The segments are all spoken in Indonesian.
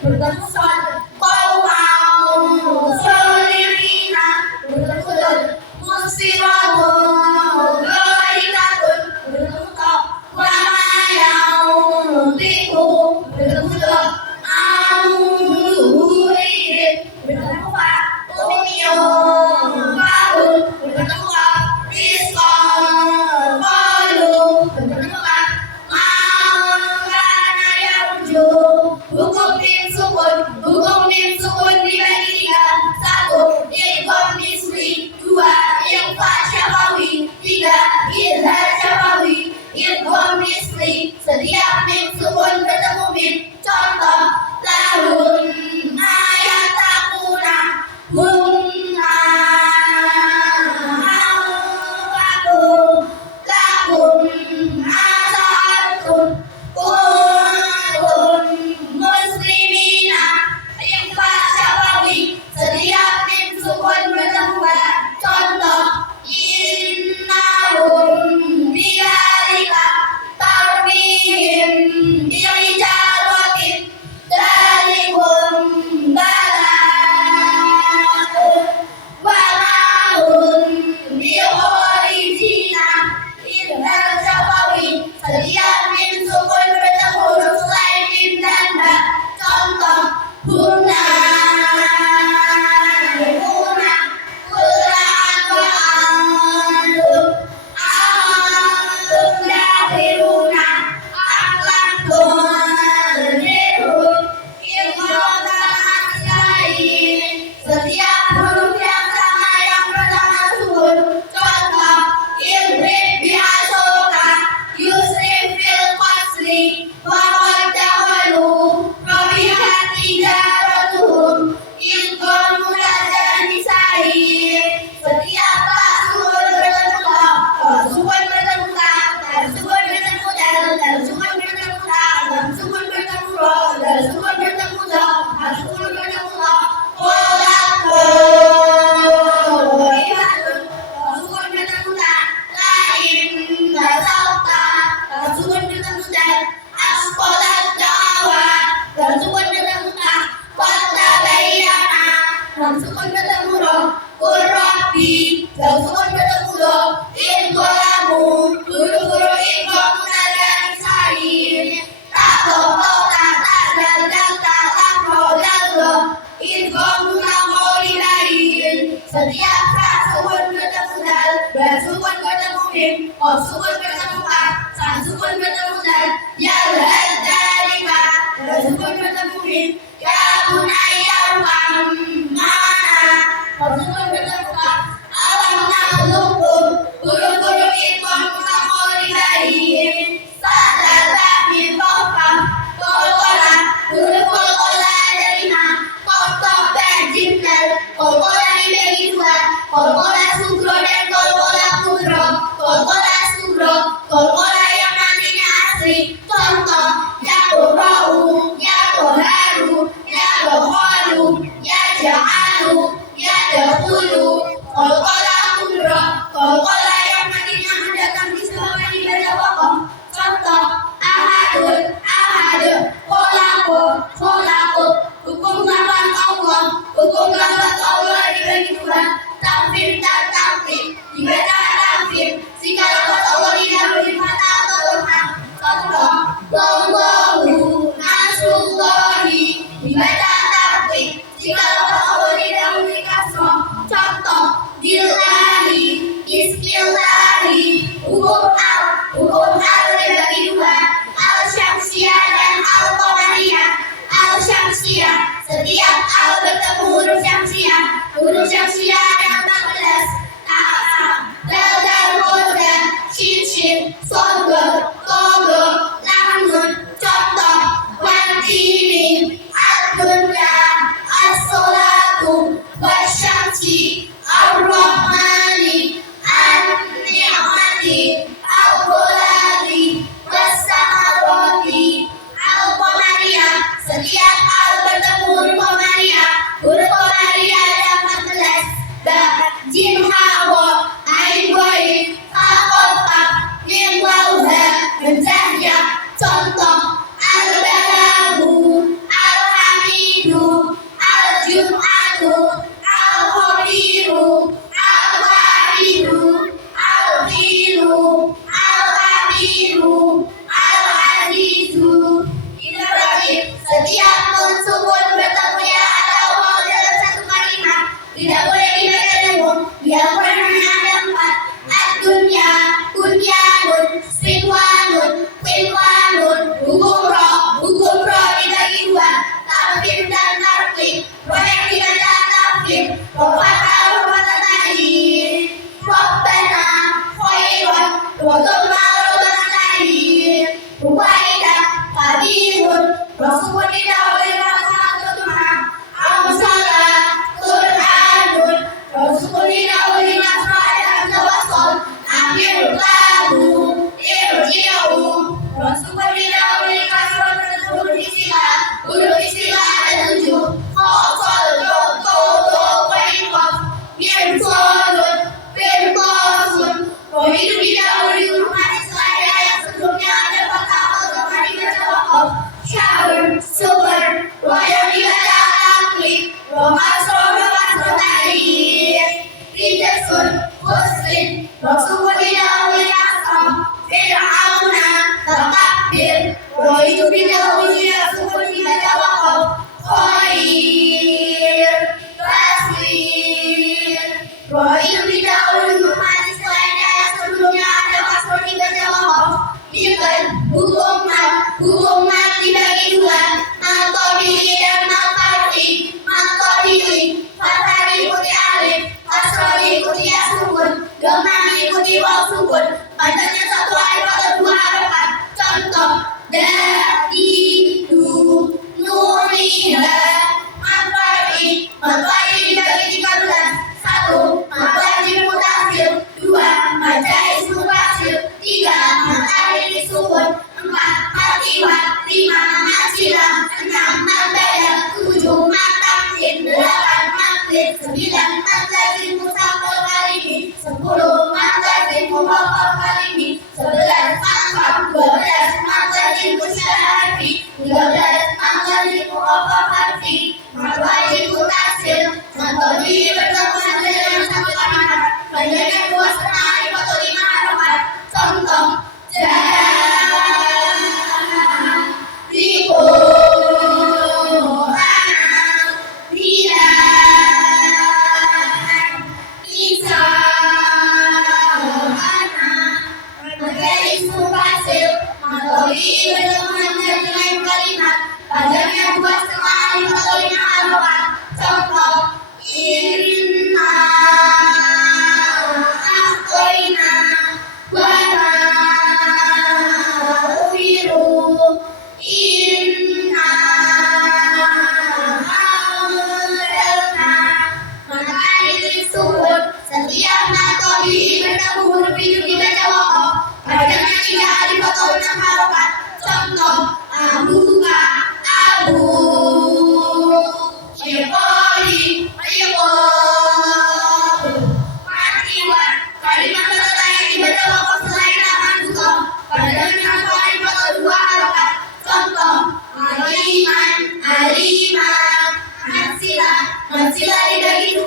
bertemu saat kau mau solirina dan sukun bertemu do idghamu huruf-huruf idgham mutadari salim ta to ta dal dal ta lam ro dal ro idgham mutaghayyirin. Setiap sa sukun bertemu dal, ba sukun bertemu mim, qaf sukun bertemu ka, sa sukun bertemu dal, ya dzalika, ba sukun bertemu mim, ya bunayya mana, qaf sukun bertemu ka, alam nakhluqkum huruf-huruf idgham mutaghayyirin. Sadal ba mim qaf qalqala huruf qalqala dari ma qaf ta ba jim dal qalqala dibagi dua qalqala sugro dan qalqala kubro. Qalqala sugro qalqala yang nantinya asli. Contoh yaqra'u yaqharu yaqhalu yaj'alu yadkhulu. Qalqala kubro qalqala yang nantinya mendatang disebabkan dibaca waqaf. Contoh ahadun ahadu kholaqu kholaqu. Hukum lafaz Allah, hukum lafaz Allah dibagi dua, takfir dan takfir. Dibaca takfir jika lafaz Allah didahului fathah atau dhammah. Contoh wallahu nasrullahi. Dibaca takfir jika lafaz Allah didahului kasrah. Contoh billahi bismillahi. Hukum al dibagi dua, al syamsiyah dan al qamariyah. Al syamsiyah, setiap al bertemu huruf syamsiyah ada 14. Dal dal roda shin shin sodor todo lam nun. Contoh wantinin ad-dunya as-salatu wasyamsi ar-rahmani an-ni'mati al-qulali was-samarati al-qamariyah. Setiap al bertemu huruf qamariyah. Huruf qamariyah ada 14. Ba jim ha wa ain ghain fa qaf fa mim waw ha hamzah ya. Contoh al-balahu al-hamidu al-jum'atu al-khabiru al-wahidu al-filu al-kabiru al-azizu. Setiap nun sukun bertemunya atau waw dalam satu kalimat tidak boleh dibaca dengung. Di-Al-Quran hanya ada 4. Ad-dunya, bunyanun, sinwanun, qinwanun. Hukum ro dibagi dua, tarfim dan tarqib. Ro yang dibaca tarfim, ro fathah ro fathah tahrir. Rabbana khairan ro dhamma ro dhamma tahrir. Ruwaidah kabirun Rasul didahului fathah atau dhammah. Amsala Qur'anun Rasul didahului nasrah dan hamzah wasl. Akhir lahu irji'u Rasul didahului kasrah dan huruf istilah ada 7. Qasal do qain qaf mirsalun firqasun. Roh itu didahului huruf manis lain yang sebelumnya ada fathah atau dhammah dibaca waqaf. Syahr, super, roh yang dibaca taklif, roh masroh tahrir. Rijasun, muslim, roh sukun didahului kasrah. Fir'auna, takabbir, roh itu didahului sukun dibaca waqaf. Khair, taswir, roh itu didahului huruf manis lainnya yang sebelumnya ada kasrah dibaca waqaf. Biqan, hukum mat dibagi dua, maqtabili dan maqtabili. Maqtabili, fathah diikuti alif, kasrah diikuti ya sukun, dhammah diikuti waw sukun. Padanya satu alif atau dua harakat. Contoh dadi du nuriha. Matfari dibagi 13. 1. Matwajib mutasil. 2. Majais mutasil. 3. Matahari sukun. 4. Matiwat. 5. Masila. 6. Mabaya. 7. Matamkin. 8. Maklid. 9. Matlazim musafal kalimi. 10. Matlazim muhafal kalimi. 11. Mangkap. 12. Matlazim musyarafi. 13. Matlazim muhafal harfi. Matwajib mutasil. Matwajib bertemu dengan satu kalimat. Panjangnya 2,5 alif atau 5 harokat. Contoh, panjangnya 2,5 alif atau 5 harokat. Contoh, inna a'toina wa ma umiru inna anzalna. Maka ini sukun setiap natobi bertemu huruf hidup dibaca wakof. Panjangnya 3 alif atau 6 harokat. Contoh, abuka abu, iqoli iqol, matiwan. Kalimat kata yang dibaca wakof selain abuka panjangnya 1 alif atau 2 harokat. Contoh, aliman alima, masila masila dibagi 2,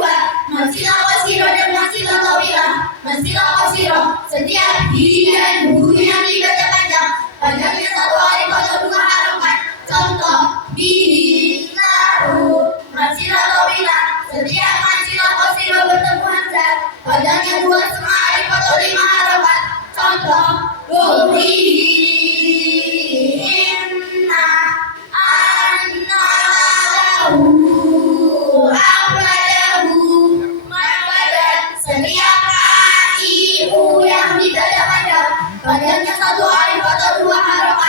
masila qasiro dan masila tawila. Masila qasiro setiap gigi dan bulu yang dibaca panjang, panjangnya 1 alif atau 2 harokat. Contoh, bihi lahu. Masila tawila setiap masila qasiro bertemu hamzah, panjangnya 2,5 alif atau 5 harokat. Contoh, dhuhrihi inna anna lahu awlalahu. Makadan setiap kaiu yang dibaca panjang, panjangnya 1 alif atau 2 harokat.